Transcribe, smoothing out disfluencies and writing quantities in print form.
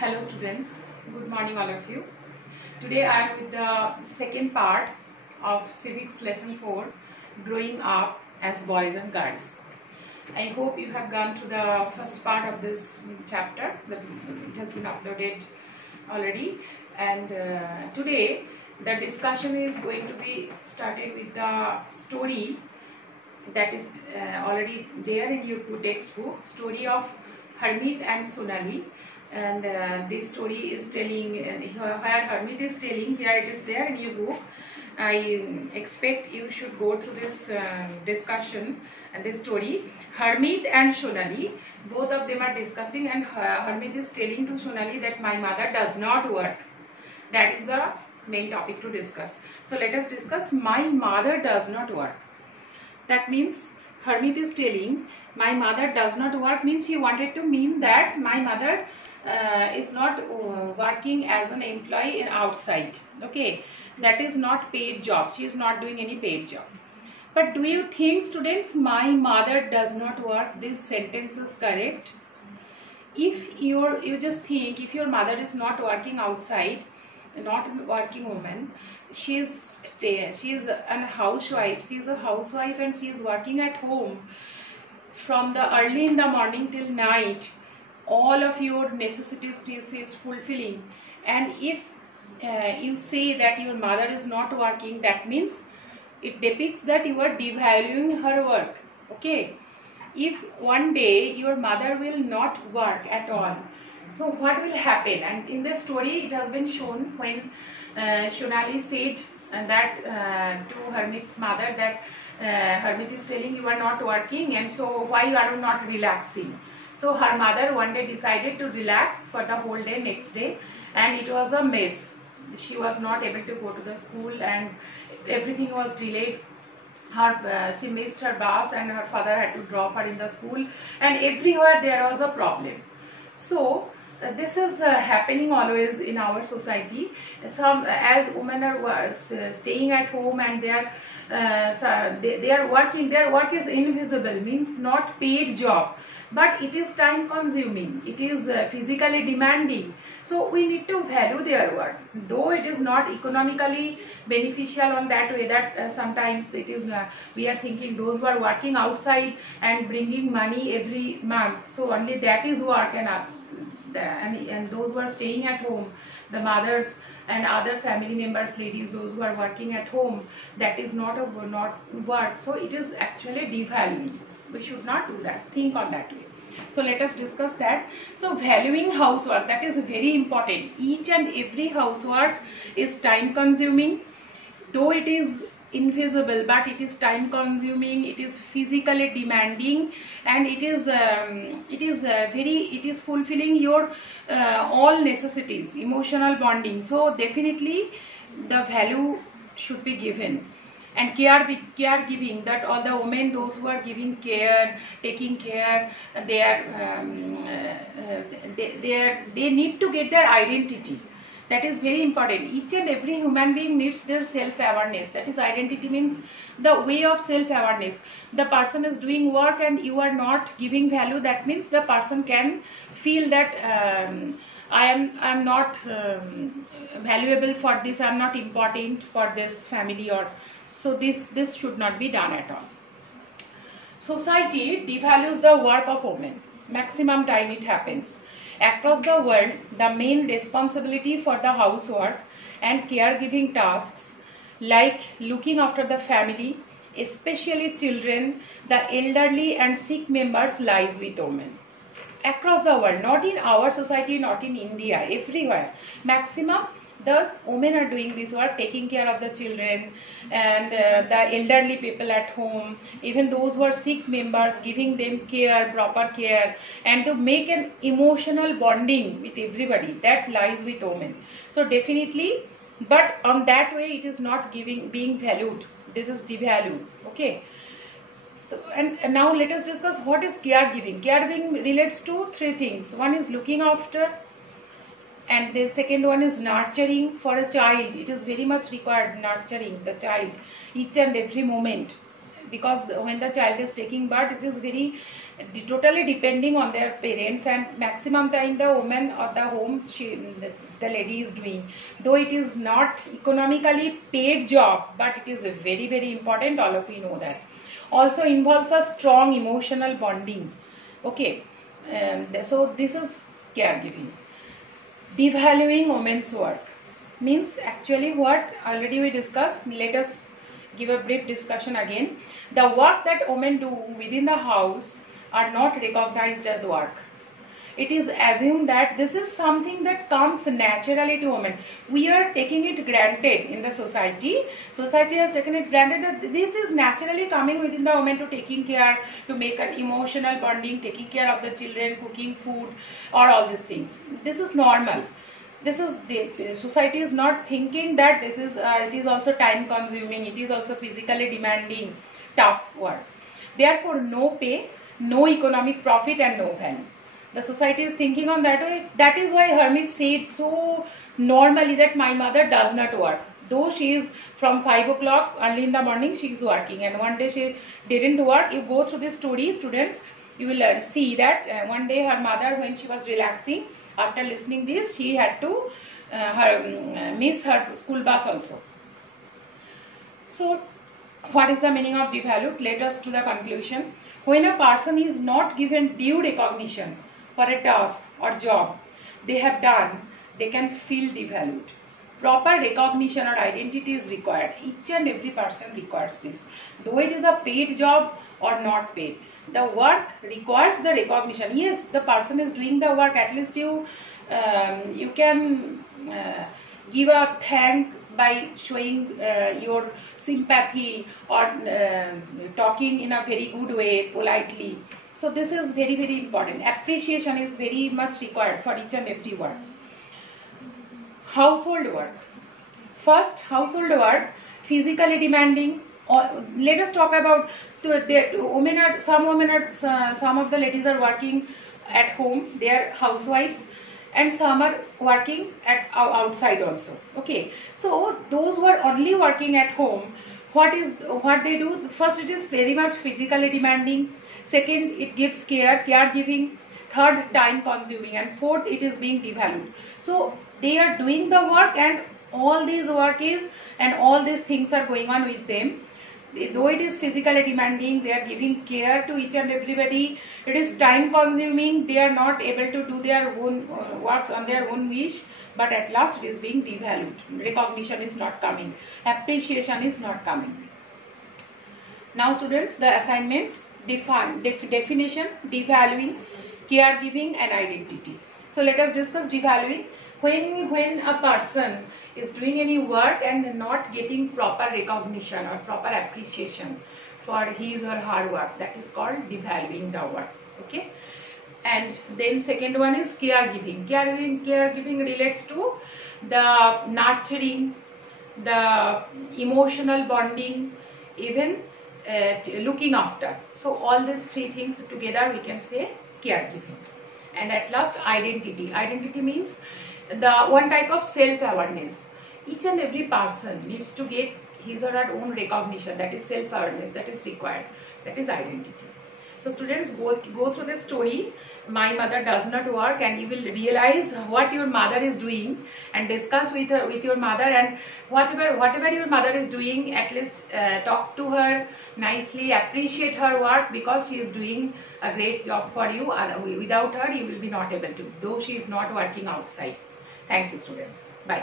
Hello students, good morning all of you. Today I am with the second part of Civics Lesson 4, Growing Up as Boys and Girls. I hope you have gone through the first part of this chapter. It has been uploaded already, and today the discussion is going to be started with the story that is already there in your textbook, story of Harmeet and Sonali. And this story is telling where Harmeet is telling, here it is there in your book. I expect you should go through this discussion and this story. Harmeet and Sonali, both of them are discussing, and Harmeet is telling to Sonali that my mother does not work. That is the main topic to discuss. So let us discuss my mother does not work. That means Harmeet is telling my mother does not work, means she wanted to mean that my mother is not working as an employee in outside. Okay, that is not paid job. She is not doing any paid job. But do you think, students, my mother does not work, this sentence is correct? If you just think, if your mother is not working outside, not a working woman, she is a housewife. She is a housewife and she is working at home from the early in the morning till night. All of your necessities she is fulfilling, and if you say that your mother is not working, that means it depicts that you are devaluing her work. Okay, if one day your mother will not work at all, so what will happen? And in the story it has been shown when Sonali said that to Harmeet's mother that Harmeet is telling you are not working, and so why are you not relaxing? So her mother one day decided to relax for the whole day next day, and it was a mess. She was not able to go to the school and everything was delayed. She missed her bus and her father had to drop her in the school, and everywhere there was a problem. So this is happening always in our society. Some as women are staying at home and they are working. Their work is invisible, means not paid job, but it is time consuming. It is physically demanding. So we need to value their work, though it is not economically beneficial on that way that sometimes it is. We are thinking those who are working outside and bringing money every month, so only that is work, and those who are staying at home, the mothers and other family members, ladies, those who are working at home, that is not work. So it is actually devaluing. We should not do that. Think on that way. So let us discuss that. So valuing housework, that is very important. Each and every housework is time consuming, though it is invisible, but it is time consuming, it is physically demanding, and it is fulfilling your all necessities, emotional bonding. So definitely the value should be given. And caregiving, that all the women, those who are giving care, taking care, they need to get their identity. That is very important. Each and every human being needs their self-awareness. That is, identity means the way of self-awareness. The person is doing work and you are not giving value. That means the person can feel that I am not valuable for this. I am not important for this family, or so this should not be done at all. Society devalues the work of women. Maximum time it happens. Across the world, the main responsibility for the housework and caregiving tasks like looking after the family, especially children, the elderly and sick members, lies with women. Across the world, not in our society, not in India, everywhere, maximum the women are doing this work, taking care of the children and the elderly people at home, even those who are sick members, giving them care, proper care, and to make an emotional bonding with everybody, that lies with women. So definitely, but on that way it is not being valued. This is devalued. Okay. So and now let us discuss what is caregiving. Caregiving relates to three things. One is looking after, and the second one is nurturing for a child. It is very much required, nurturing the child each and every moment, because when the child is taking birth, it is very totally depending on their parents, and maximum time the woman or the home the lady is doing, though it is not economically paid job, but it is a very, very important. All of you know that. Also involves a strong emotional bonding. Okay, so this is caregiving. Devaluing women's work means actually what already we discussed. Let us give a brief discussion again. The work that women do within the house are not recognized as work. It is assumed that this is something that comes naturally to women. We are taking it granted in the society. Society has taken it granted that this is naturally coming within the woman, to taking care, to make an emotional bonding, taking care of the children, cooking food, or all these things. This is normal. This is the society is not thinking that this is it is also time consuming, it is also physically demanding, tough work. Therefore, no pay, no economic profit, and no value. The society is thinking on that way. That is why Hermit said so normally that my mother does not work. Though she is from 5 o'clock early in the morning, she is working, and one day she didn't work. You go through this story, students, you will see that one day her mother, when she was relaxing, after listening this, she had to miss her school bus also. So, what is the meaning of devalued? Let us to the conclusion. When a person is not given due recognition for a task or job they have done, they can feel devalued. Proper recognition or identity is required. Each and every person requires this. Though it is a paid job or not paid, the work requires the recognition. Yes, the person is doing the work. At least you can give a thank by showing your sympathy, or talking in a very good way, politely. So this is very, very important. Appreciation is very much required for each and every work. Household work. First, household work, physically demanding. Let us talk about some of the ladies are working at home. They are housewives, and some are working at outside also. Okay, so those who are only working at home, what they do? First, it is very much physically demanding. Second, it gives caregiving. Third, time consuming, and fourth, it is being devalued. So they are doing the work, and all these work is, and all these things are going on with them. Though it is physically demanding, they are giving care to each and everybody. It is time consuming. They are not able to do their own works on their own wish. But at last it is being devalued. Recognition is not coming. Appreciation is not coming. Now students, the assignments: definition, devaluing, caregiving, and identity. So let us discuss devaluing. When a person is doing any work and not getting proper recognition or proper appreciation for his or her work, that is called devaluing the work. Okay. And then second one is caregiving. Caregiving relates to the nurturing, the emotional bonding, even looking after. So all these three things together we can say caregiving. And at last, identity. Identity means the one type of self-awareness. Each and every person needs to get his or her own recognition. That is self-awareness. That is required. That is identity. So students, go through this story. My mother does not work, and you will realize what your mother is doing, and discuss with your mother, and whatever your mother is doing, at least talk to her nicely, appreciate her work, because she is doing a great job for you. Without her, you will be not able to, though she is not working outside. Thank you, students. Bye.